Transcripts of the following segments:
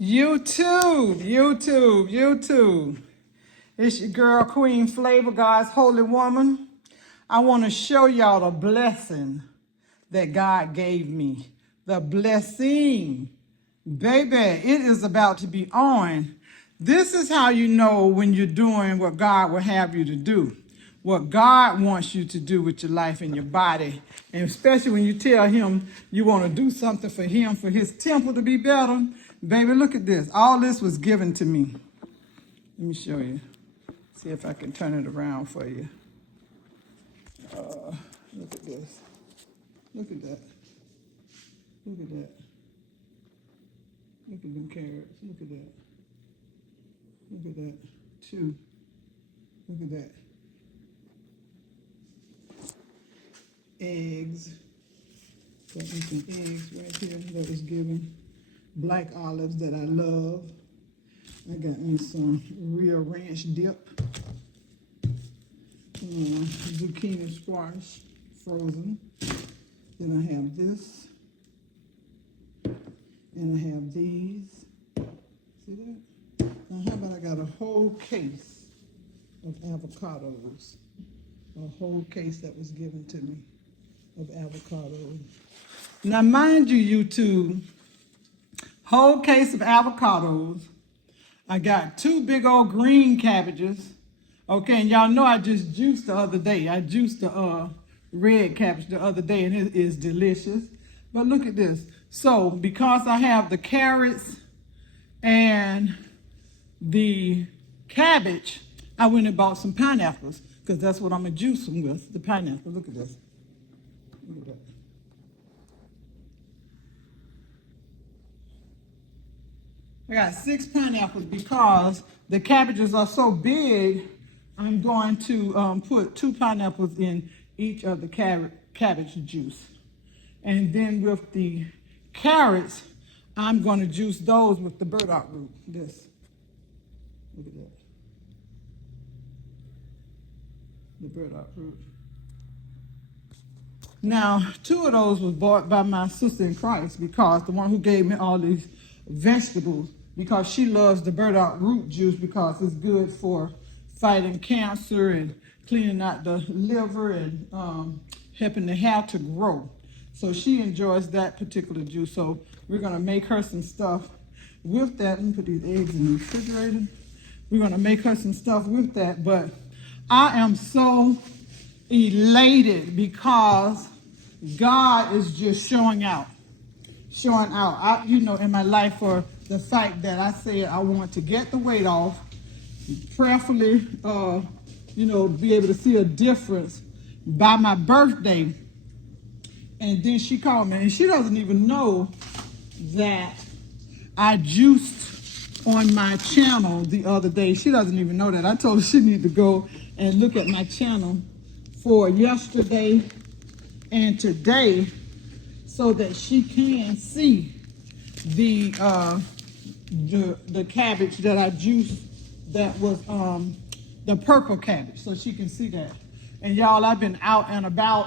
YouTube. It's your girl, Queen Flavor, God's holy woman. I want to show y'all the blessing that God gave me. The blessing. Baby, it is about to be on. This is how you know when you're doing what God will have you to do. What God wants you to do with your life and your body. And especially when you tell him you want to do something for him, for his temple to be better. Baby, look at this. All this was given to me. Let me show you. See if I can turn it around for you. Look at this. Look at that. Look at that. Look at them carrots. Look at that. Look at that. 2. Look at that. Eggs. Got me some eggs right here that was given. Black olives that I love. I got me some real ranch dip. Zucchini squash, frozen. Then I have this. And I have these. See that? Now how about I got a whole case of avocados. A whole case that was given to me of avocados. Now mind you, YouTube, whole case of avocados. I got 2 big old green cabbages. Okay, and y'all know I just juiced the other day. I juiced the red cabbage the other day, and it is delicious. But look at this. So, because I have the carrots and the cabbage, I went and bought some pineapples, because that's what I'm going to juice them with, the pineapple. Look at this. Look at that. I got 6 pineapples because the cabbages are so big. I'm going to put 2 pineapples in each of the cabbage juice. And then with the carrots, I'm going to juice those with the burdock root. This. Look at that. The burdock root. Now, 2 of those was bought by my sister in Christ, because the one who gave me all these vegetables, because she loves the burdock root juice because it's good for fighting cancer and cleaning out the liver and helping the hair to grow. So she enjoys that particular juice. So we're going to make her some stuff with that. Let me put these eggs in the refrigerator. We're going to make her some stuff with that. But I am so elated because God is just showing out. In my life for the fact that I said I want to get the weight off, prayerfully, be able to see a difference by my birthday. And then she called me, and she doesn't even know that I juiced on my channel the other day. She doesn't even know that. I told her she needed to go and look at my channel for yesterday and today so that she can see the cabbage that I juiced that was the purple cabbage, so she can see that. And y'all, I've been out and about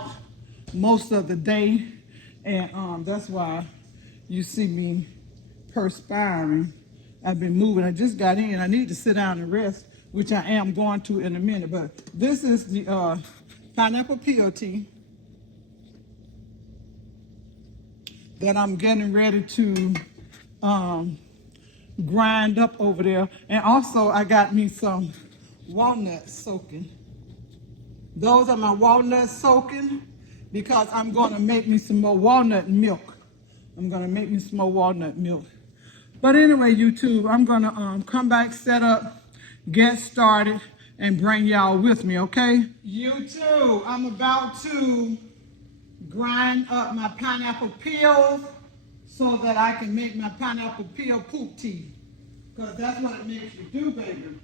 most of the day, and that's why you see me perspiring. I've been moving. I just got in. I need to sit down and rest, which I am going to in a minute. But this is the pineapple peel tea that I'm getting ready to grind up over there. And also I got me some walnuts soaking. Those are my walnuts soaking because I'm going to make me some more walnut milk. But anyway, YouTube, I'm going to come back, set up, get started, and bring y'all with me, okay? YouTube, I'm about to grind up my pineapple peels so that I can make my pineapple peel poop tea. Because that's what it makes you do, baby.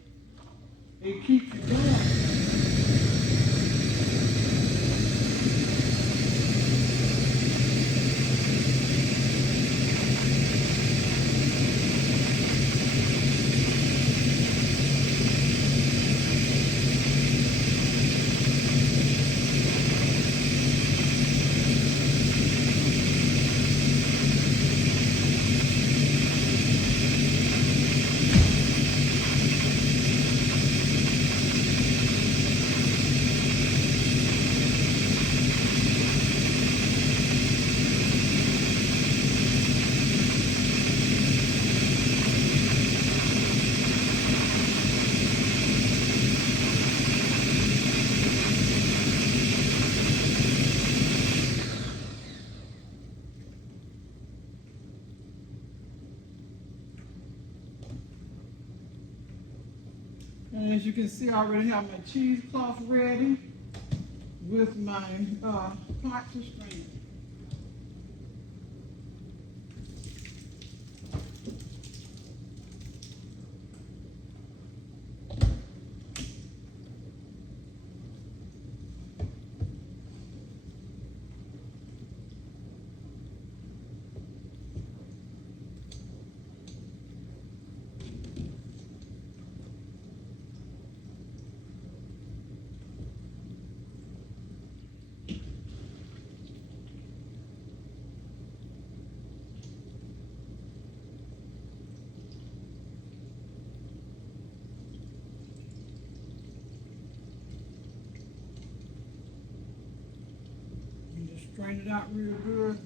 It keeps you going. And as you can see, I already have my cheesecloth ready with my pot to strain. Strain it out real good.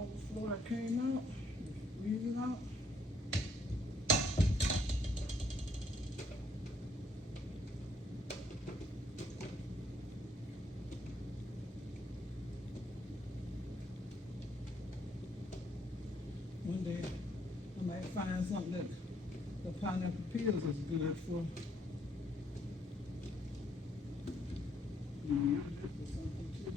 Overflow that came out, squeeze it out. One day I might find something that the pineapple peels is good for. Use it for something too.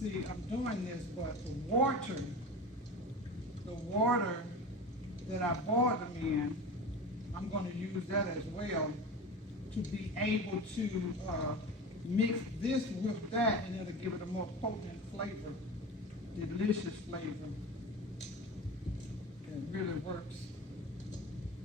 See, I'm doing this, but the water that I boiled them in, I'm going to use that as well to be able to mix this with that, and it'll give it a more potent flavor, delicious flavor. It really works.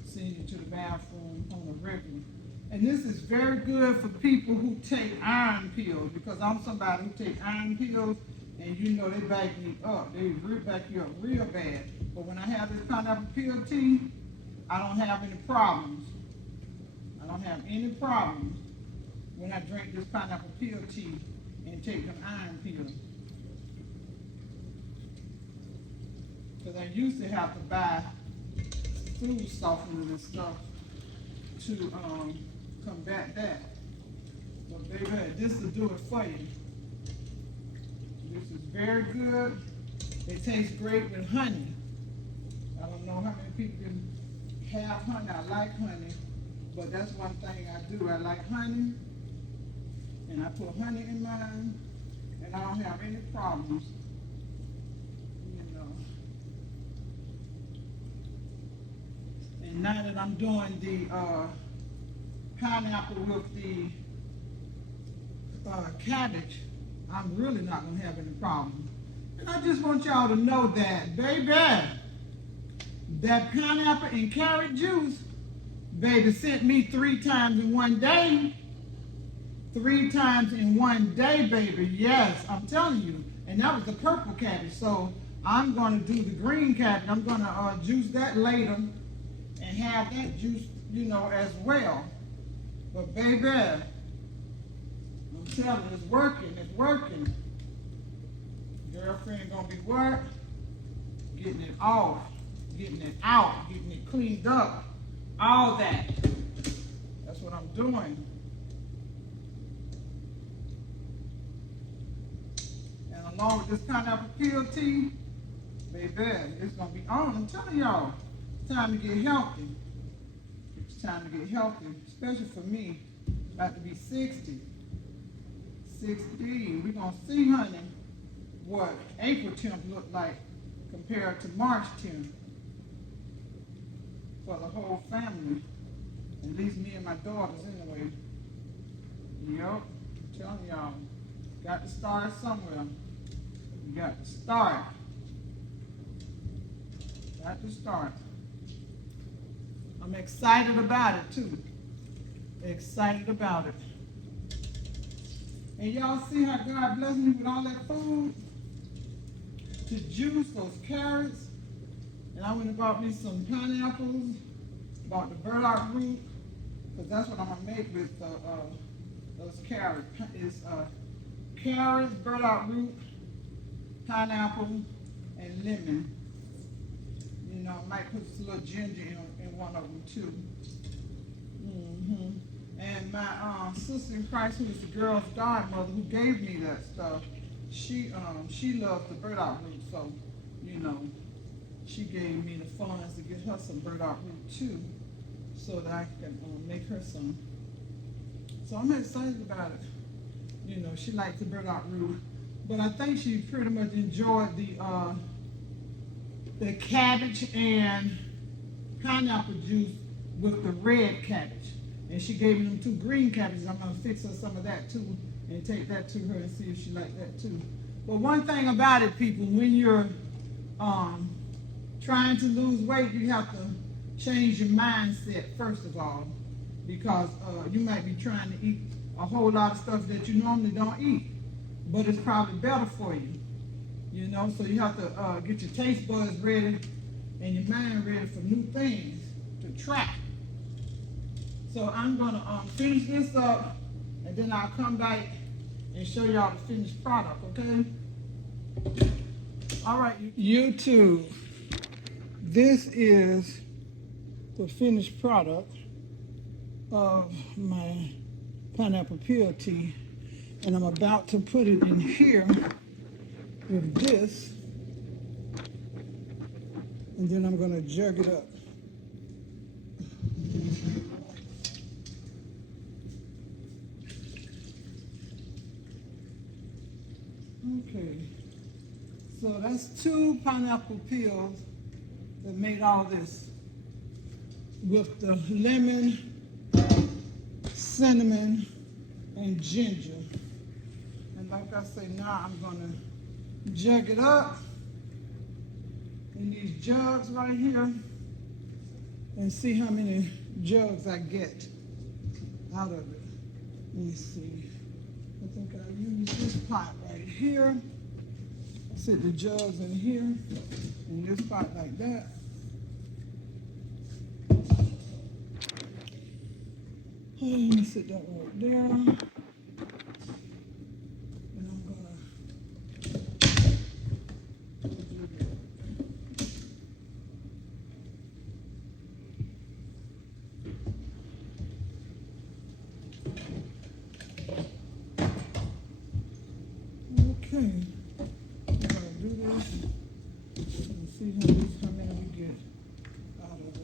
Send you to the bathroom on a regular. And this is very good for people who take iron pills, because I'm somebody who takes iron pills, and you know they back me up. They back you up real bad. But when I have this pineapple peel tea, I don't have any problems. I don't have any problems when I drink this pineapple peel tea and take them iron pills. Because I used to have to buy food softeners and stuff to combat that. But baby, this will do it for you. This is very good. It tastes great with honey. I don't know how many people can have honey. I like honey, but that's one thing I do. I like honey, and I put honey in mine, and I don't have any problems. You know. And now that I'm doing the pineapple with the cabbage, I'm really not going to have any problem. And I just want y'all to know that, baby, that pineapple and carrot juice, baby, sent me 3 times in one day. 3 times in one day, baby. Yes, I'm telling you. And that was the purple cabbage. So I'm going to do the green cabbage. I'm going to juice that later and have that juice, you know, as well. But baby, I'm telling you, it's working. It's working. Girlfriend gonna be what? Getting it off, getting it out, getting it cleaned up, all that. That's what I'm doing. And along with this pineapple peel tea, baby, it's gonna be on. I'm telling y'all, it's time to get healthy. It's time to get healthy, especially for me, about to be 60. 16. We're gonna see, honey, what April 10th looked like compared to March 10th for the whole family. At least me and my daughters anyway. Yup, I'm telling y'all. Got to start somewhere. You got to start. Got to start. I'm excited about it too. Excited about it. And y'all see how God blessed me with all that food? To juice those carrots. And I went and bought me some pineapples. Bought the burdockroot. Because that's what I'm going to make with those carrots. It's carrots, burdockroot, pineapple, and lemon. You know, I might put a little ginger in one of them too. And my sister in Christ, who is the girl's godmother, who gave me that stuff, she loves the burdockroot, so you know, she gave me the funds to get her some burdockroot too, so that I can make her some. So I'm excited about it. You know, she likes the burdockroot, but I think she pretty much enjoyed the cabbage and pineapple juice with the red cabbage. And she gave me them 2 green cabbages. I'm going to fix her some of that too and take that to her and see if she likes that too. But one thing about it, people, when you're trying to lose weight, you have to change your mindset first of all, because you might be trying to eat a whole lot of stuff that you normally don't eat, but it's probably better for you. You know, so you have to get your taste buds ready and your mind ready for new things to try. So I'm going to finish this up, and then I'll come back and show y'all the finished product, okay? All right, YouTube. This is the finished product of my pineapple peel tea, and I'm about to put it in here with this, and then I'm going to jug it up. Okay, so that's 2 pineapple peels that made all this with the lemon, cinnamon, and ginger. And like I say, now I'm gonna jug it up in these jugs right here and see how many jugs I get out of it. Let me see. I think I'll use this pot right here. Sit the jugs in here, in this pot like that. Let me sit that right there. And I'm gonna okay. We're gonna do this and see how many we get out of it.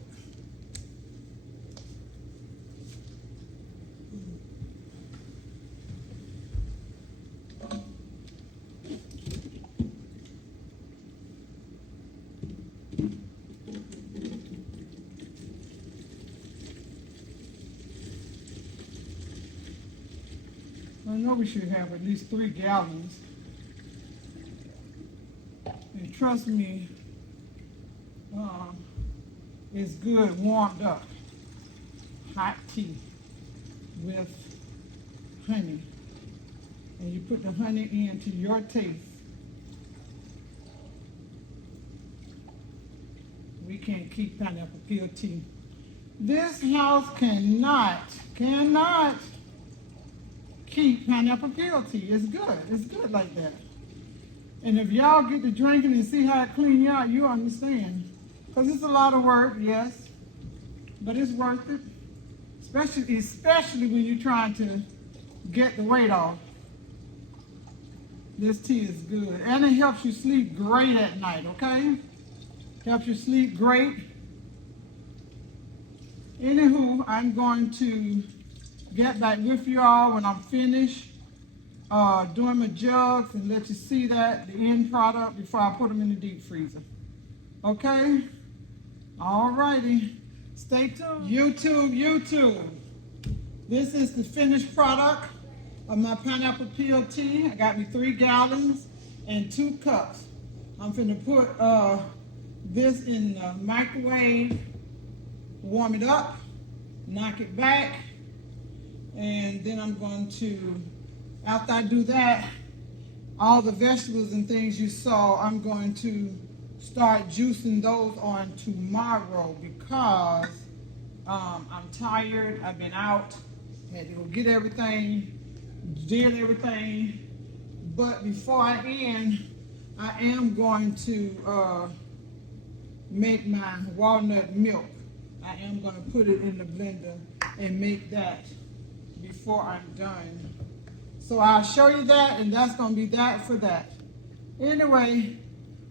I know we should have at least 3 gallons. And trust me, it's good warmed up hot tea with honey. And you put the honey in to your taste. We can't keep pineapple peel tea. This house cannot keep pineapple peel tea. It's good like that. And if y'all get to drinking and see how it clean you out, you understand. Because it's a lot of work, yes, but it's worth it. Especially when you're trying to get the weight off. This tea is good. And it helps you sleep great at night, okay? Helps you sleep great. Anywho, I'm going to get back with you all when I'm finished doing my jugs and let you see that, the end product, before I put them in the deep freezer. Okay? All righty. Stay tuned. YouTube. This is the finished product of my pineapple peel tea. I got me 3 gallons and 2 cups. I'm finna put this in the microwave, warm it up, knock it back, and then I'm going to, after I do that, all the vegetables and things you saw, I'm going to start juicing those on tomorrow because I'm tired. I've been out, had to go get everything, did everything. But before I end, I am going to make my walnut milk. I am going to put it in the blender and make that before I'm done. So I'll show you that, and that's going to be that for that. Anyway,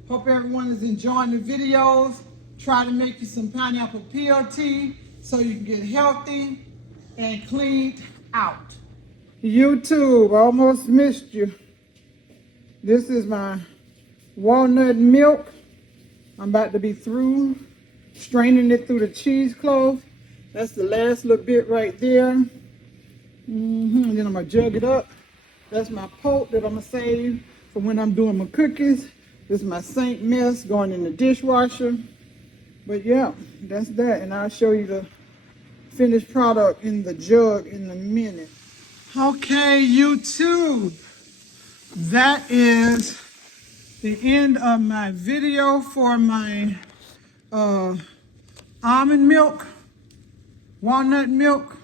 hope everyone is enjoying the videos. Try to make you some pineapple peel tea so you can get healthy and cleaned out. YouTube, I almost missed you. This is my walnut milk. I'm about to be through straining it through the cheesecloth. That's the last little bit right there. And then I'm going to jug it up. That's my pulp that I'm going to save for when I'm doing my cookies. This is my Saint mess going in the dishwasher. But yeah, that's that. And I'll show you the finished product in the jug in a minute. Okay, YouTube. That is the end of my video for my almond milk, walnut milk.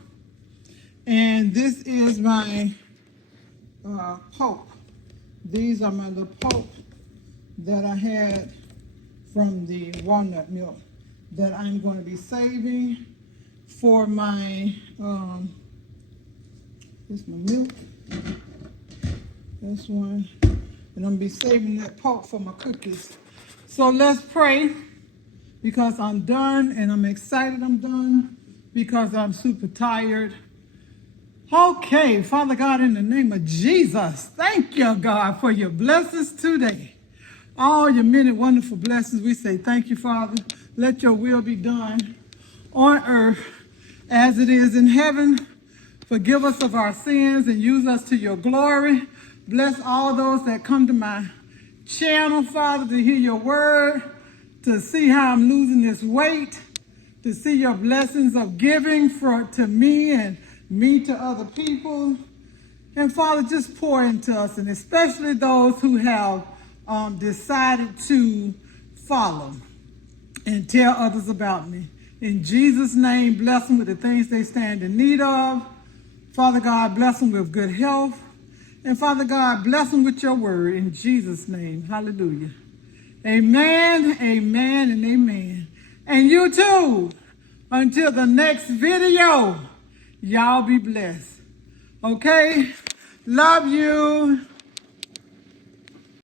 And this is my pulp. These are my little pulp that I had from the walnut milk that I'm going to be saving for my, this is my milk, this one, and I'm going to be saving that pulp for my cookies. So let's pray because I'm done and I'm excited I'm done because I'm super tired. Okay, Father God, in the name of Jesus, thank you, God, for your blessings today. All your many wonderful blessings, we say thank you, Father. Let your will be done on earth as it is in heaven. Forgive us of our sins and use us to your glory. Bless all those that come to my channel, Father, to hear your word, to see how I'm losing this weight, to see your blessings of giving to me and me to other people. And Father, just pour into us, and especially those who have decided to follow and tell others about me. In Jesus' name, bless them with the things they stand in need of. Father God, bless them with good health. And Father God, bless them with your word in Jesus' name. Hallelujah. Amen, amen, and amen. And you too, until the next video, y'all be blessed. Okay? Love you.